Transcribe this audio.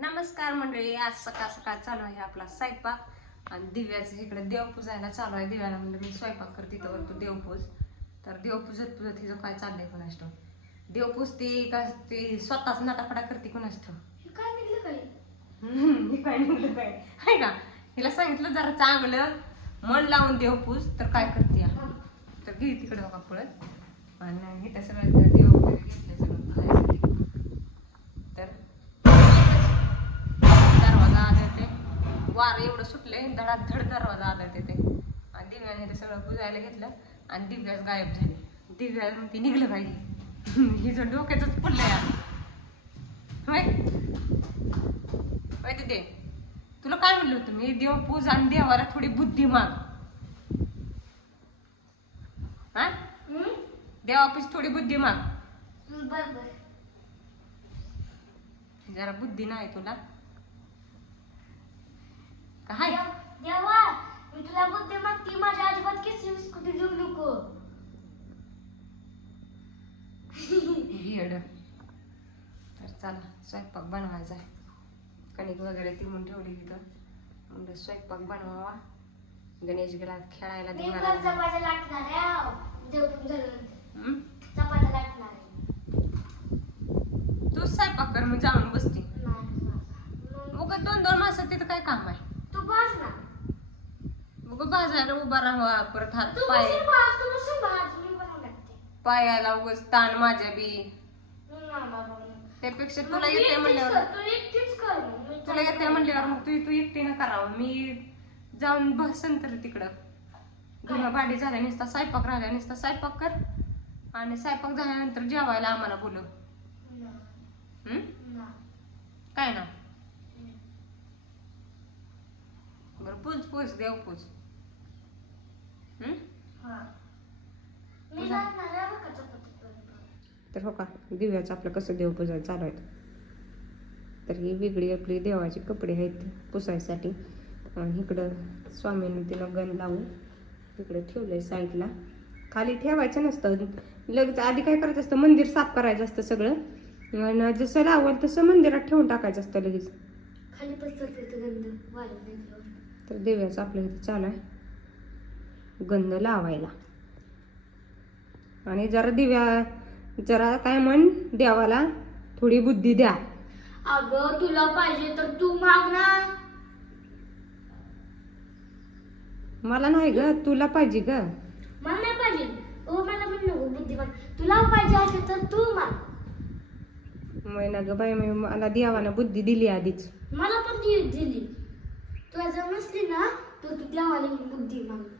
नमस्कार मंडळी आज सकाळ सकाळ चालू आहे आपला स्वयंपाक. आणि दिव्याचं इकडे देवपूजायला चालू आहे. दिव्याला म्हणजे मी स्वयंपाक करते तर तू देवपूज. तर देवपूजत पूजत हिचं काय चाललंय कुणास ठाऊक? देवपूजती का ती स्वतःच नाटाफडा करते हे काय निघलं काय हे काय म्हणलं काय आहे का? हिला सांगितलं जरा चांगलं मन लावून देवपूज तर काय करते? तर घे तिकडे बघा पळत आणि इथं सगळं देव वगैरे घेतले सगळं. खायसाठी वारं एवढं सुटले धडाधड दरवाजा आला तिथे. आणि दिव्याने ते सगळं पुजायला घेतलं आणि दिव्याच गायब झाली. दिव्या ती निघलं पाहिजे हिचं डोक्याचंच पडलं यार होय? होय तिथे तुला काय म्हणलं होतं मी? देव पूज आणि देवाला थोडी बुद्धी माग. हा? देवापाशी थोडी बुद्धी माग. जरा बुद्धी नाही तुला. काय देव- मी तुला बुद्धी मागती माझ्या अजिबात किसी बिस्कुटी देऊ नको. येड. तर चला स्वयंपाक बनवायचा आहे कणिक वगैरे तिळून ठेवली तिथं म्हणजे स्वयंपाक बनवावा. गणेश गेला खेळायला मी देणार पण आहे. चपात्या लाटणार आहे देव पण झाल्यानंतर हम्म? चपात्या लाटणार आहे. तू स्वयंपाक कर मी जाऊन बसते. नाही बाबा. उगा दोन दोन माणसं तिथं काय काम आहे? उगा बाजाराला उभा राहावा परत हात पाय. पायाला उगाच ताण माझ्या बी. त्यापेक्षा मग तुला येते म्हणल्यावर मग. तुला येते. म्हणल्यावर मग तू तू एकटीनं करावं मी जाऊन बसन तर तिकडं. धुणं भांडी झाल्या नुसता स्वयंपाक राहिला नुसता स्वयंपाक कर. आणि स्वयंपाक झाल्यानंतर जेवायला आम्हाला बोलव. काय ना? पूज पूज देव पूज? हा. तर हो का दिव्याचं आपलं कसं देव पूजायला चालू आहे तर ही वेगळी आपली देवाचे कपडे आहेत पुसायसाठी आणि इकडं स्वामींनी तिनं गण लावून इकडे ठेवलंय साईडला खाली ठेवायचं नसतं लगेच आधी काय करायचं असतं मंदिर साफ करायचं असतं सगळं आणि जसं लावल तसं मंदिरात ठेवून टाकायचं असतं लगेच खाली पसरते ते गंध. नाही तर देव्याचं आपलं इथे चालू आहे. गंध लावायला. आणि जरा दिव्या जरा काय म्हण देवाला? थोडी बुद्धी द्या. अगं तुला पाहिजे तर तू माग ना. मला नाही ग तुला पाहिजे ग. मला नाही पाहिजे. ओ मला पण नको बुद्धिमान. तुला पाहिजे असेल तर तू माग. मैना ग बाई मी मला देवानं बुद्धी दिली आधीच. मला पण दिली. तुला जर नसली ना तर तू देवाला बुद्धी माग.